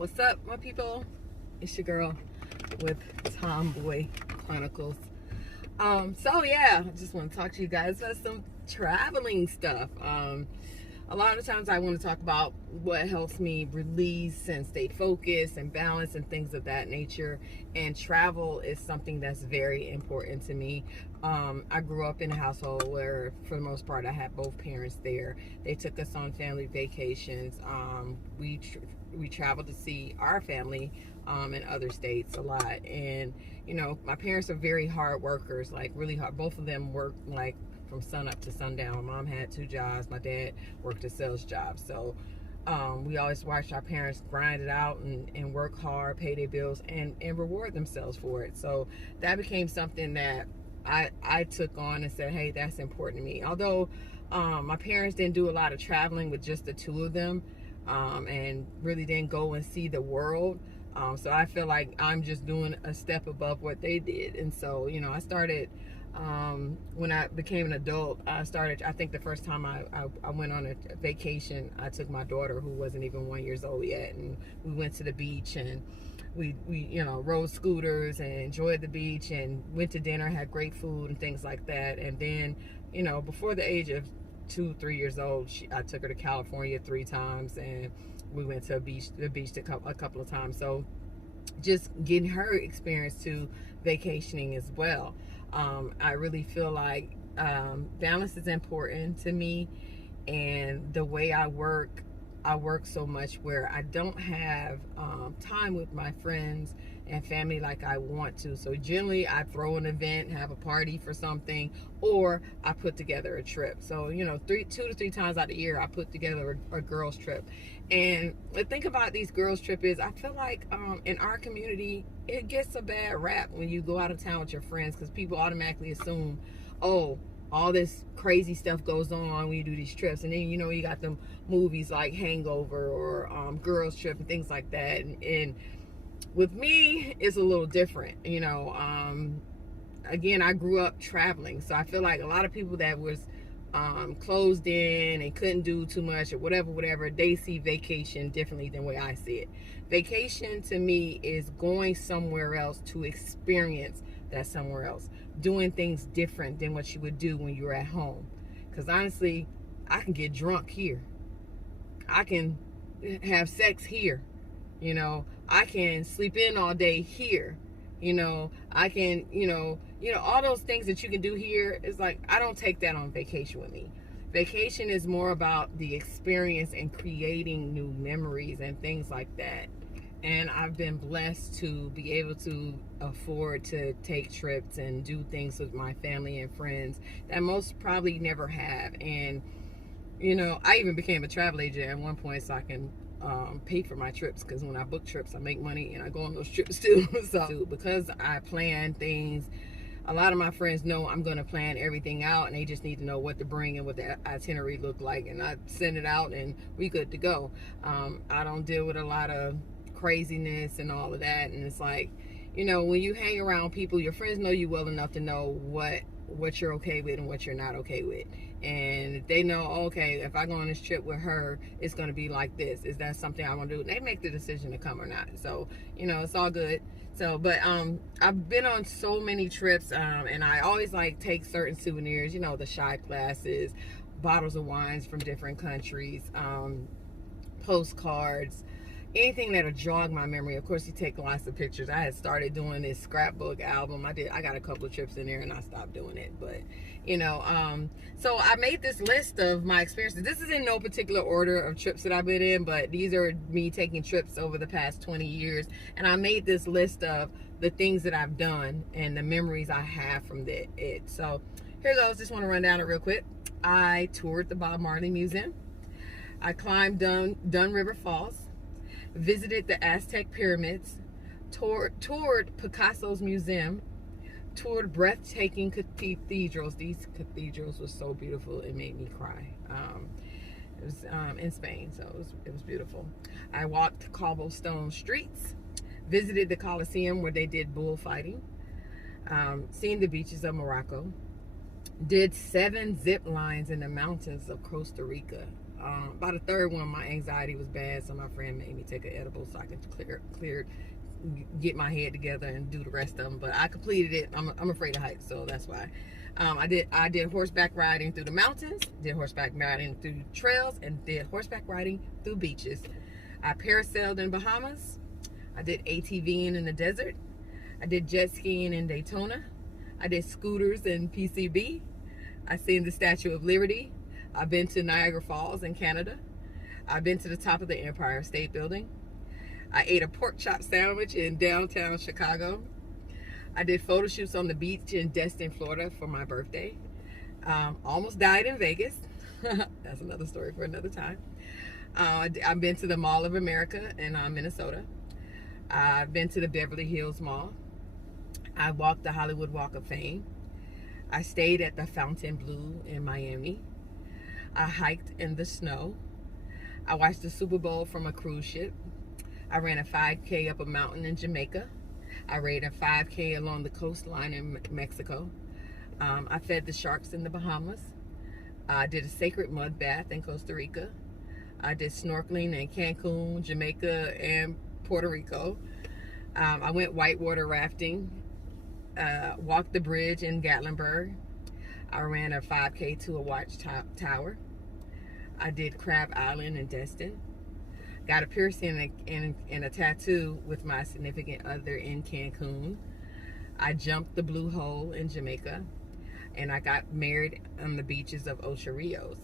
What's up, my people? It's your girl with Tomboy Chronicles. So yeah, I just want to talk to you guys about some traveling stuff. A lot of times I want to talk about what helps me release and stay focused and balance and things of that nature. And travel is something that's very important to me. I grew up in a household where, for the most part, I had both parents there. They took us on family vacations. We traveled to see our family in other states a lot. And, you know, my parents are very hard workers, like really hard. Both of them work like from sun up to sundown. My mom had 2 jobs. My dad worked a sales job. So we always watched our parents grind it out and work hard, pay their bills, and reward themselves for it. So that became something that I took on and said, hey, that's important to me. Although my parents didn't do a lot of traveling with just the 2 of them, and really didn't go and see the world. So I feel like I'm just doing a step above what they did. And so, you know, I started, when I became an adult, I think the first time I went on a vacation, I took my daughter, who wasn't even 1 year old yet, and we went to the beach, and we you know, rode scooters and enjoyed the beach and went to dinner, had great food and things like that. And then, you know, before the age of 2-3 years old, I took her to California 3 times, and we went to the beach a couple of times. So just getting her experience to vacationing as well. I really feel like balance is important to me, and the way I work so much where I don't have time with my friends and family like I want to. So generally I throw an event, have a party for something, or I put together a trip. So, you know, 2 to 3 times out of the year I put together a girls trip. And the thing about these girls trip is I feel like in our community it gets a bad rap when you go out of town with your friends, because people automatically assume, oh, all this crazy stuff goes on when you do these trips. And then, you know, you got them movies like Hangover or Girls Trip and things like that. And with me, it's a little different. You know, again, I grew up traveling. So I feel like a lot of people that was closed in and couldn't do too much or whatever, they see vacation differently than the way I see it. Vacation to me is going somewhere else to experience that somewhere else, doing things different than what you would do when you're at home. Because honestly, I can get drunk here, I can have sex here, you know, I can sleep in all day here, you know, I can, you know, all those things that you can do here. Is like, I don't take that on vacation with me. Vacation is more about the experience and creating new memories and things like that. And I've been blessed to be able to afford to take trips and do things with my family and friends that most probably never have. And, you know, I even became a travel agent at one point so I can pay for my trips, because when I book trips I make money and I go on those trips too. So because I plan things, a lot of my friends know I'm going to plan everything out, and they just need to know what to bring and what the itinerary look like, and I send it out and we good to go. I don't deal with a lot of craziness and all of that. And it's like, you know, when you hang around people, your friends know you well enough to know what you're okay with and what you're not okay with. And if they know, okay, if I go on this trip with her, it's going to be like this, is that something I want to do? And they make the decision to come or not. So, you know, it's all good. So, but I've been on so many trips, and I always like take certain souvenirs, you know, the shot glasses, bottles of wines from different countries, postcards, anything that'll jog my memory. Of course, you take lots of pictures. I had started doing this scrapbook album. I got a couple of trips in there and I stopped doing it. But, you know, so I made this list of my experiences. This is in no particular order of trips that I've been in, but these are me taking trips over the past 20 years. And I made this list of the things that I've done and the memories I have from it. So here goes. Just want to run down it real quick. I toured the Bob Marley Museum. I climbed Dun River Falls, visited the Aztec pyramids, toured Picasso's museum, toured breathtaking cathedrals. These cathedrals were so beautiful, it made me cry. It was in Spain, so it was beautiful. I walked cobblestone streets, visited the Colosseum where they did bullfighting, seen the beaches of Morocco, did 7 zip lines in the mountains of Costa Rica. By the third one, my anxiety was bad, so my friend made me take an edible so I could get my head together and do the rest of them. But I completed it. I'm afraid of heights, so that's why. I did horseback riding through the mountains, did horseback riding through trails, and did horseback riding through beaches. I parasailed in Bahamas. I did ATVing in the desert. I did jet skiing in Daytona. I did scooters in PCB. I seen the Statue of Liberty. I've been to Niagara Falls in Canada. I've been to the top of the Empire State Building. I ate a pork chop sandwich in downtown Chicago. I did photo shoots on the beach in Destin, Florida for my birthday. Almost died in Vegas. That's another story for another time. I've been to the Mall of America in Minnesota. I've been to the Beverly Hills Mall. I walked the Hollywood Walk of Fame. I stayed at the Fontainebleau in Miami. I hiked in the snow. I watched the Super Bowl from a cruise ship. I ran a 5K up a mountain in Jamaica. I ran a 5K along the coastline in Mexico. I fed the sharks in the Bahamas. I did a sacred mud bath in Costa Rica. I did snorkeling in Cancun, Jamaica, and Puerto Rico. I went whitewater rafting. Walked the bridge in Gatlinburg. I ran a 5K to a watchtower. I did Crab Island in Destin. Got a piercing and a tattoo with my significant other in Cancun. I jumped the Blue Hole in Jamaica. And I got married on the beaches of Ocho Rios.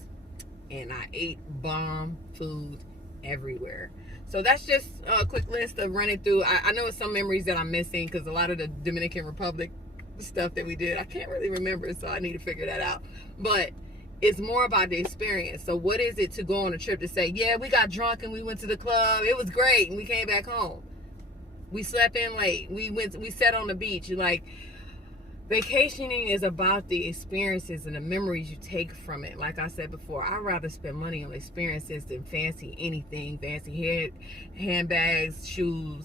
And I ate bomb food everywhere. So that's just a quick list of running through. I know it's some memories that I'm missing because a lot of the Dominican Republic stuff that we did, I can't really remember, so I need to figure that out. But it's more about the experience. So what is it to go on a trip to say, yeah, we got drunk and we went to the club, it was great, and we came back home. We slept in late. We sat on the beach. Like, vacationing is about the experiences and the memories you take from it. Like I said before, I'd rather spend money on experiences than fancy anything. Fancy handbags, shoes,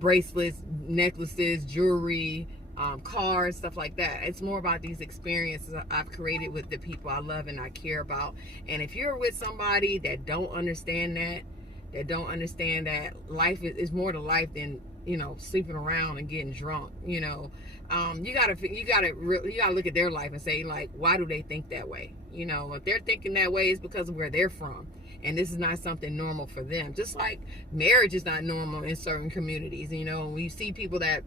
bracelets, necklaces, jewelry, cars, stuff like that. It's more about these experiences I've created with the people I love and I care about. And if you're with somebody that don't understand that life is more to life than, you know, sleeping around and getting drunk, you know, you gotta look at their life and say, like, why do they think that way? You know, if they're thinking that way, it's because of where they're from, and this is not something normal for them. Just like marriage is not normal in certain communities. You know, when you see people that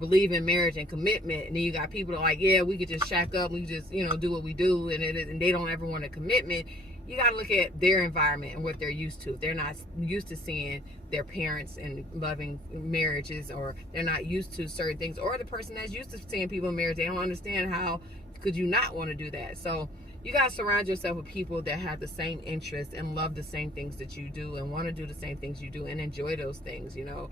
believe in marriage and commitment, and then you got people that are like, yeah, we could just shack up, we just, you know, do what we do, and they don't ever want a commitment. You got to look at their environment and what they're used to. If they're not used to seeing their parents and loving marriages, or they're not used to certain things, or the person that's used to seeing people in marriage, they don't understand how could you not want to do that. So you got to surround yourself with people that have the same interests and love the same things that you do and want to do the same things you do and enjoy those things, you know.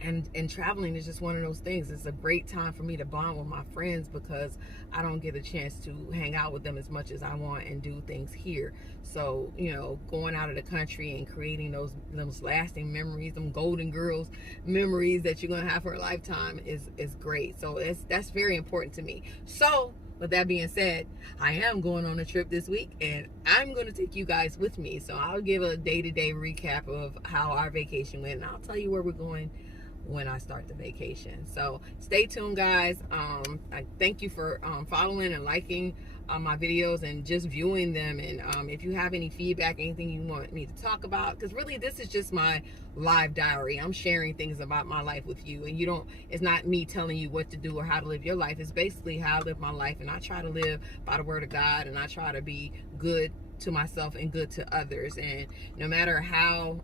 And traveling is just one of those things. It's a great time for me to bond with my friends because I don't get a chance to hang out with them as much as I want and do things here. So, you know, going out of the country and creating those lasting memories, them Golden Girls memories that you're gonna have for a lifetime is great. So that's very important to me. So with that being said, I am going on a trip this week and I'm going to take you guys with me. So I'll give a day-to-day recap of how our vacation went, and I'll tell you where we're going when I start the vacation. So stay tuned, guys. I thank you for following and liking my videos and just viewing them. And if you have any feedback, anything you want me to talk about, because really this is just my live diary. I'm sharing things about my life with you, and it's not me telling you what to do or how to live your life. It's basically how I live my life, and I try to live by the word of God, and I try to be good to myself and good to others. And no matter how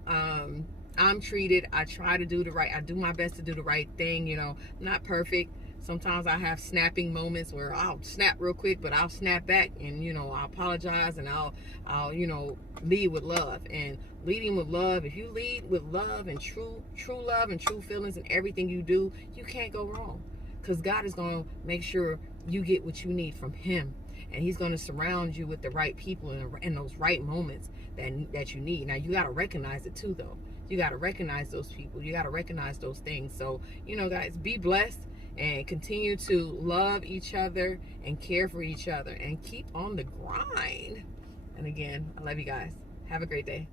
I'm treated, I try to do I do my best to do the right thing. You know, I'm not perfect. Sometimes I have snapping moments where I'll snap real quick, but I'll snap back, and, you know, I'll apologize, and I'll you know, lead with love. And leading with love, if you lead with love and true love and true feelings in everything you do, you can't go wrong, because God is going to make sure you get what you need from him, and he's going to surround you with the right people in those right moments that you need. Now you got to recognize it too, though. You got to recognize those people. You got to recognize those things. So, you know, guys, be blessed and continue to love each other and care for each other and keep on the grind. And again, I love you guys. Have a great day.